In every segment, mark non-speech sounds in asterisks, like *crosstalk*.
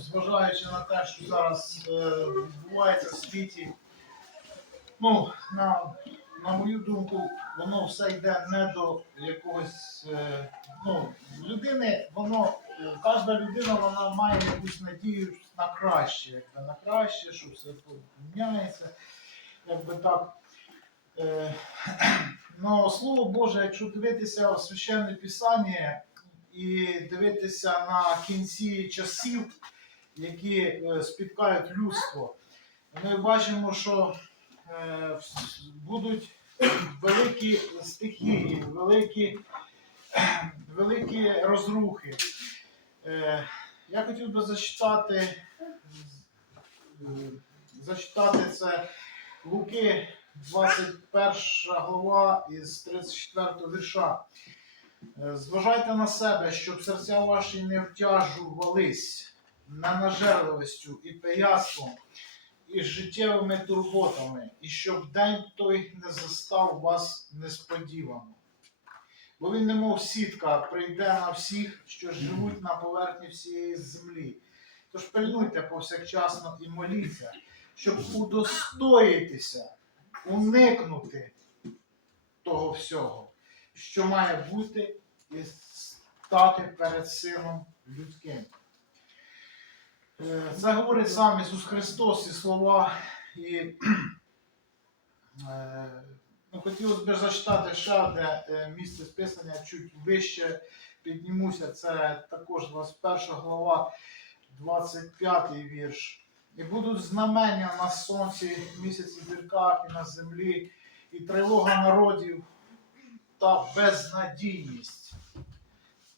зважаючи на те, що зараз е, відбувається в світі, ну, на, на мою думку, воно все йде не до якогось е, ну, людини, воно, е, кожна людина вона має якусь надію на краще, якби на краще, що все поміняється, якби так. Е, *clears throat* ну, слово Боже, якщо дивитися священне писання і дивитися на кінці часів, які е, спіткають людство, ми бачимо, що е, будуть *clears throat* великі стихії, великі, *clears throat* великі розрухи. Е, Я хотів би зачитати, зачитати це Луки, 21 глава із 34 вірша. Зважайте на себе, щоб серця ваші не втяжувались ненажерливістю і пияством, і життєвими турботами, і щоб день той не застав вас несподівано. Бо він, немов сітка, прийде на всіх, що живуть на поверхні всієї землі. Тож пильнуйте повсякчасно і моліться, щоб удостоїтися, уникнути того всього, що має бути і стати перед Сином людським. Е, Це говорить сам Ісус Христос і слова. І е, ну, хотілося б зачитати ще одне е, місце списання чуть вище піднімуся. Це також 21 глава, 25 вірш. І будуть знамення на сонці, місяці зірках і на землі, і тривога народів та безнадійність.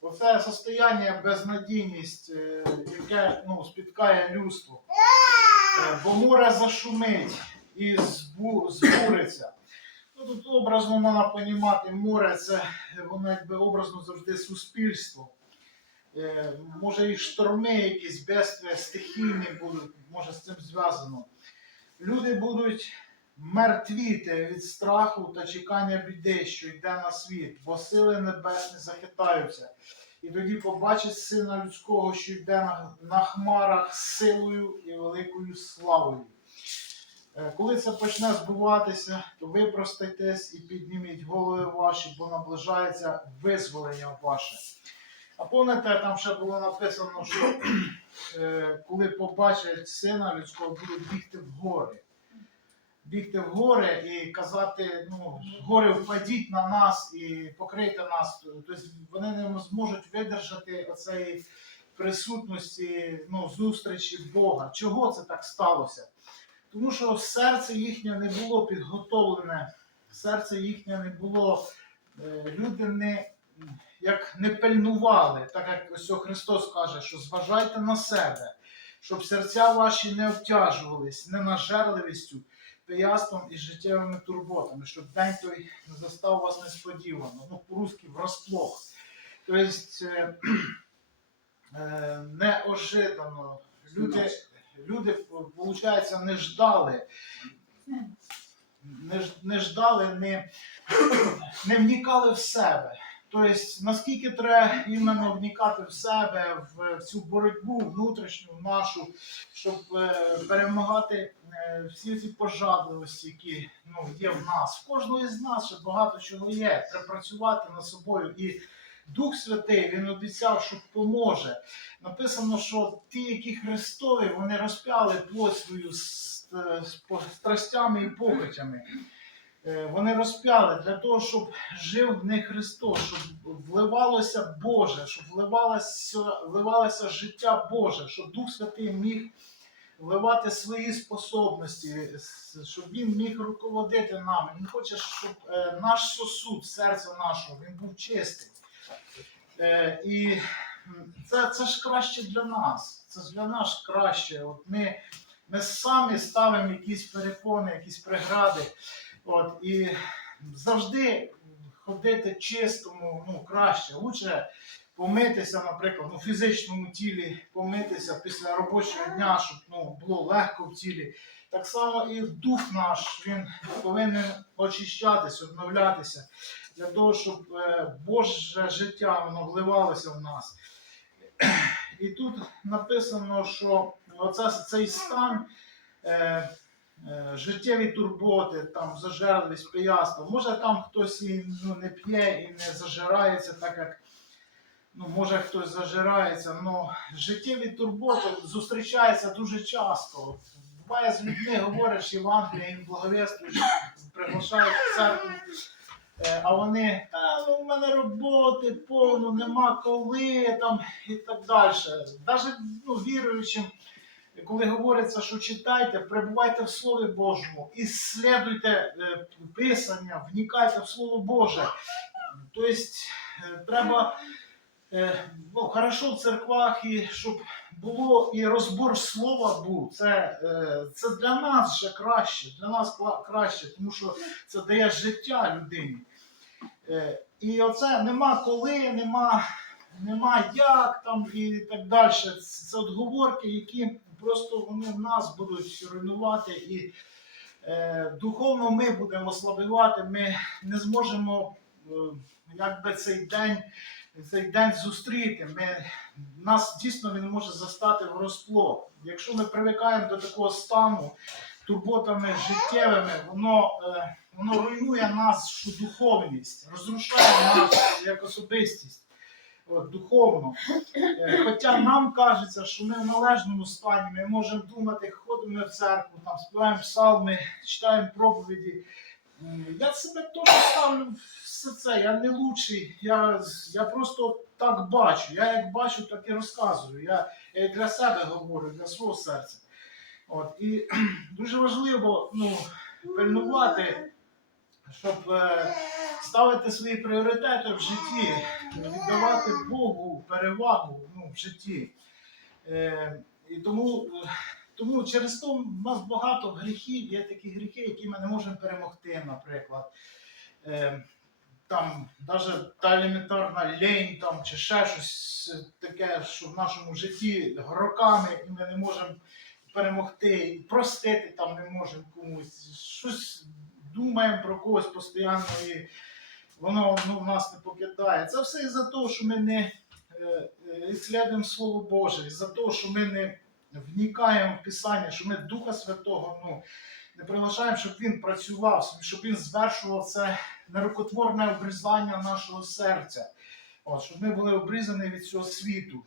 Оце состояння безнадійність, е, яке ну, спіткає людство. Е, Бо море зашумить і збу- збуриться. Ну, тут образно можна понімати, море це воно якби образно завжди суспільство. Е, Може і шторми, якісь бедствия, стихійні будуть, може з цим зв'язано. Люди будуть мертвіти від страху та чекання біди, що йде на світ, бо сили небесні захитаються. І тоді побачить сина людського, що йде на, на хмарах силою і великою славою. Е, Коли це почне збуватися, то випростайтесь і підніміть голови ваші, бо наближається визволення ваше. А пам'ятаєте, там ще було написано, що е, коли побачать сина людського, будуть бігти в гори. Бігти в гори і казати, ну, гори впадіть на нас і покрийте нас. Тобто вони не зможуть видержати оцеї присутності ну, зустрічі Бога. Чого це так сталося? Тому що серце їхнє не було підготовлене, серце їхнє не було, е, люди не, як не пильнували, так як ось Христос каже, що зважайте на себе, щоб серця ваші не обтяжувались ненажерливістю, пияством і життєвими турботами, щоб день той не застав вас несподівано, ну по-русски врасплох. Тобто е, *clears throat* е, неожиданно. Люди, люди, виходить, не ждали, не, не ждали, не, *clears throat* не вникали в себе. Тобто, наскільки треба іменно вникати в себе, в, цю боротьбу внутрішню нашу, щоб е, перемагати е, всі ці пожадливості, які ну, є в нас. В кожного з нас ще багато чого є. Треба працювати над собою. І Дух Святий він обіцяв, що поможе. Написано, що ті, які Христові, вони розп'яли плоть свою з, е, страстями і похотями. Е, Вони розп'яли для того, щоб жив в них Христос, щоб вливалося Боже, щоб вливалося, вливалося життя Боже, щоб Дух Святий міг вливати свої способності, щоб він міг руководити нами. Він хоче, щоб е, наш сосуд, серце нашого, він був чистий. Е, і це, це ж краще для нас. Це для нас краще. От ми, ми самі ставимо якісь перепони, якісь прегради. От, і завжди ходити чистому ну, краще. Лучше помитися, наприклад, ну, в фізичному тілі, помитися після робочого дня, щоб ну, було легко в тілі. Так само і дух наш він повинен очищатися, обновлятися для того, щоб е, Боже життя воно вливалося в нас. і тут написано, що оце цей стан. Е, Життєві турботи, там зажерливість, пияство. Може там хтось і ну, не п'є і не зажирається, так як ну, може хтось зажирається, але життєві турботи зустрічаються дуже часто. Буває з людьми, говориш Євангелія, їм благовествуєш, приглашають в церкву, е, а вони, та ну в мене роботи повно, нема коли там і так далі. Навіть ну, віруючим, коли говориться, що читайте, перебувайте в Слові Божому, ісследуйте е, Писання, вникайте в Слово Боже. Тобто е, треба е, ну, хорошо в церквах, і щоб було і розбор слова був. Це, це для нас ще краще, для нас краще, тому що це дає життя людині. І оце нема коли, нема, нема як там і так далі. Це отговорки, які просто вони нас будуть руйнувати і е, духовно ми будемо слабувати, ми не зможемо е, якби цей день, цей день зустріти. Ми, нас дійсно він може застати в розплод. Якщо ми привикаємо до такого стану турботами життєвими, воно, е, воно руйнує нашу духовність, розрушає нас як особистість. Духовно. Е, Хоча нам кажеться, що ми в належному стані, ми можемо думати, ходимо в церкву, там співаємо псалми, читаємо проповіді. Я себе теж ставлю все це, я не лучший, я, я просто так бачу. Я як бачу, так і розказую. Я для себе говорю, для свого серця. От, і *clears throat* дуже важливо ну, пильнувати, щоб е, ставити свої пріоритети в житті, віддавати Богу перевагу ну, в житті. Е, і тому, е, тому через то в нас багато гріхів, є такі гріхи, які ми не можемо перемогти, наприклад. Там навіть та елементарна лень там, чи ще щось таке, що в нашому житті роками і ми не можемо перемогти, і простити там не можемо комусь. Щось думаємо про когось постійно і воно ну, нас не покидає. Це все із-за того, що ми не е, е, слідуємо Слово Боже, із-за того, що ми не вникаємо в Писання, що ми Духа Святого ну, не приглашаємо, щоб він працював, щоб він звершував це нерукотворне обрізання нашого серця. От, щоб ми були обрізані від цього світу.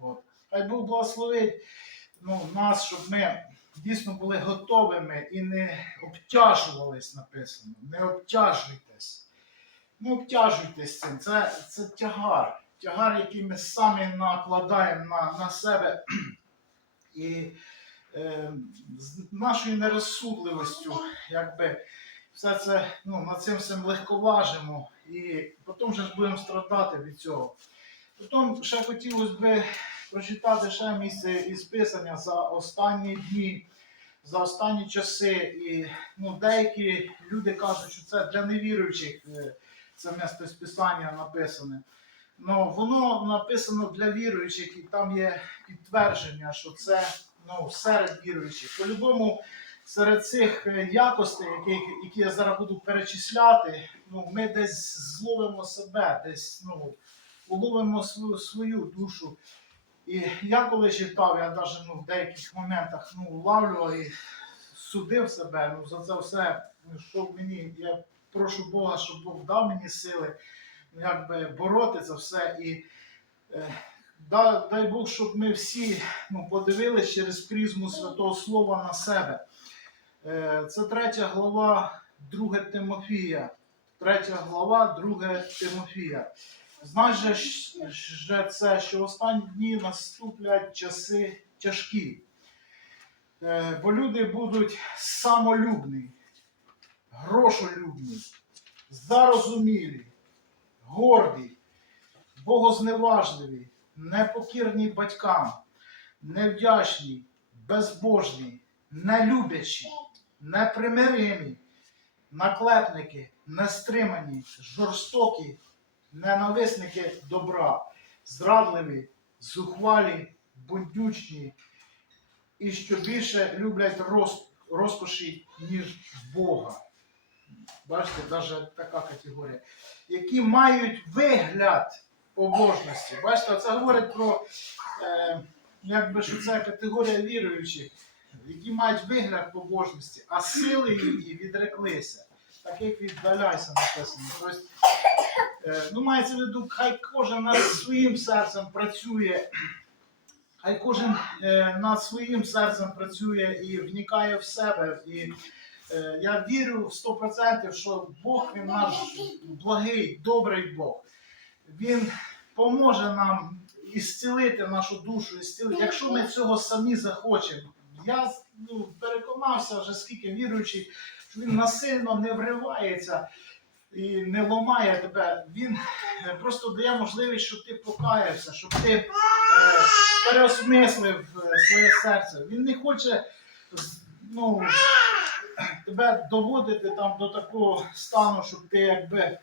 От. Хай Бог благословить ну, нас, щоб ми дійсно були готовими і не обтяжувались, написано. Не обтяжуйтесь. Не обтяжуйтесь цим. Це, це тягар. Тягар, який ми самі накладаємо на, на себе. *clears throat* І е, з нашою нерозсудливістю, якби все це ну, над цим всім легковажимо, і потім вже будемо страдати від цього. Потім ще хотілося б прочитати ще місце із писання за останні дні, за останні часи. І ну, деякі люди кажуть, що це для невіруючих е, це місце з писання написане. Ну, воно написано для віруючих, і там є підтвердження, що це ну, серед віруючих. По-любому, серед цих е, якостей, які, які я зараз буду перечисляти, ну, ми десь зловимо себе, десь ну, уловимо свою, свою душу. І я коли читав, я навіть ну, в деяких моментах ну, улавлював і судив себе ну, за це все, ну, що мені, я прошу Бога, щоб Бог дав мені сили ну, якби бороти це все. І е, дай, дай Бог, щоб ми всі ну, подивилися через призму Святого Слова на себе. Е, це третя глава, 2 Тимофія. Третя глава, 2 Тимофія. Знаєш же, це, що останні дні наступлять часи тяжкі. Е, бо люди будуть самолюбні, грошолюбні, зарозумілі, горді, богозневажливі, непокірні батькам, невдячні, безбожні, нелюбячі, непримиримі, наклепники, нестримані, жорстокі, ненависники добра, зрадливі, зухвалі, бундючні і що більше люблять роз, розкоші, ніж Бога. Бачите, навіть така категорія. Які мають вигляд побожності. Бачите, це говорить про е, якби що це категорія віруючих, які мають вигляд побожності, а сили її відреклися. Так як віддаляйся написано. Тобто, ну, мається в виду, хай кожен над своїм серцем працює, хай кожен е, над своїм серцем працює і вникає в себе. І е, я вірю в 100%, що Бог він наш благий, добрий Бог. Він поможе нам ісцілити нашу душу, ісцілити, якщо ми цього самі захочемо. Я ну, переконався вже скільки віруючий, що він насильно не вривається і не ламає тебе. Він е, просто дає можливість, щоб ти покаявся, щоб ти е, переосмислив е, своє серце. Він не хоче ну, тебе доводити там до такого стану, щоб ти якби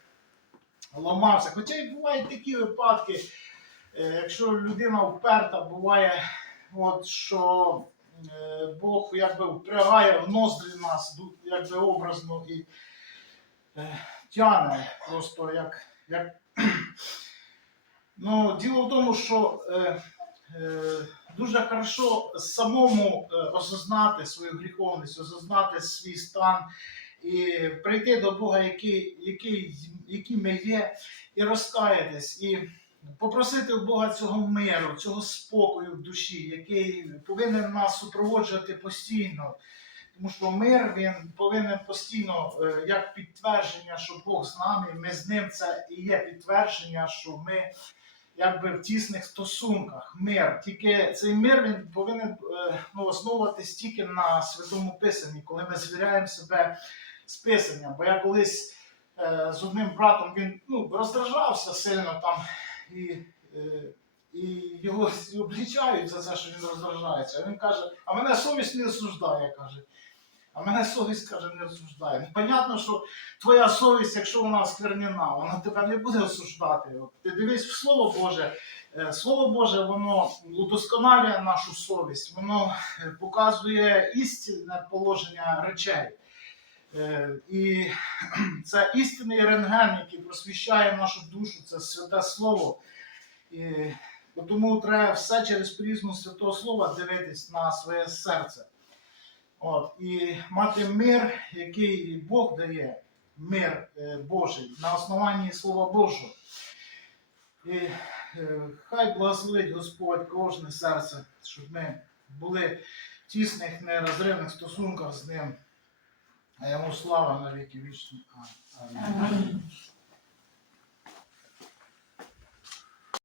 ламався. Хоча й бувають такі випадки, якщо людина вперта, буває, от, що Бог якби впрягає в ноздрі нас, якби образно і тяне просто як. як ну, діло в тому, що е, е, дуже хорошо самому е, осознати свою гріховність, осознати свій стан і прийти до Бога, який, який, який ми є, і розкаятись, і попросити у Бога цього миру, цього спокою в душі, який повинен нас супроводжувати постійно. Тому що мир він повинен постійно, е, як підтвердження, що Бог з нами, ми з ним це і є підтвердження, що ми якби в тісних стосунках. Мир. Тільки цей мир він повинен е, ну, основуватись тільки на святому писанні, коли ми звіряємо себе з писанням. Бо я колись е, з одним братом він ну, роздражався сильно там і. е, і його *laughs* облічають за те, що він роздражається. Він каже, а мене совість не осуждає, каже. А мене совість каже, не осуждає. Ну, понятно, що твоя совість, якщо вона сквернена, вона тебе не буде осуждати. От ти дивись в Слово Боже. Е, Слово Боже, воно удосконалює нашу совість, воно е, показує істинне положення речей. Е, І *clears throat* це істинний рентген, який просвіщає нашу душу, це святе слово. І тому треба все через призму святого слова дивитись на своє серце. От, і мати мир, який Бог дає, мир е, Божий на основанні Слова Божого. І е, хай благословить Господь кожне серце, щоб ми були в тісних, нерозривних стосунках з ним. А йому слава на віки вічні. Амінь.